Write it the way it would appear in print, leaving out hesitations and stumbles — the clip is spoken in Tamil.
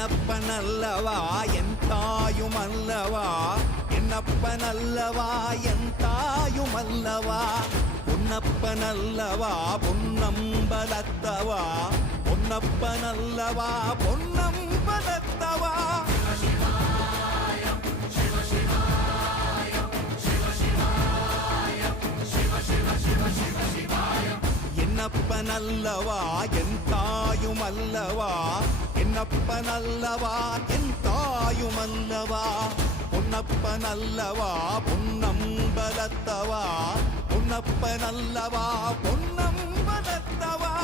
என்னப்பனல்லவா என் தாயுமல்லவா, என்னப்பனல்லவா என் தாயுமல்லவா, பொன்னப்பனல்லவா பொன்னம்பலத்தவா, பொன்னப்பனல்லவா பொன்னம்பலத்தவா. என்னப்பனல்லவா என் தாயுமல்லவா, என்னப்பனல்லவா என் தாயுமல்லவா, பொன்னப்பனல்லவா பொன்னம்பலத்தவா, பொன்னப்பனல்லவா பொன்னம்பலத்தவா.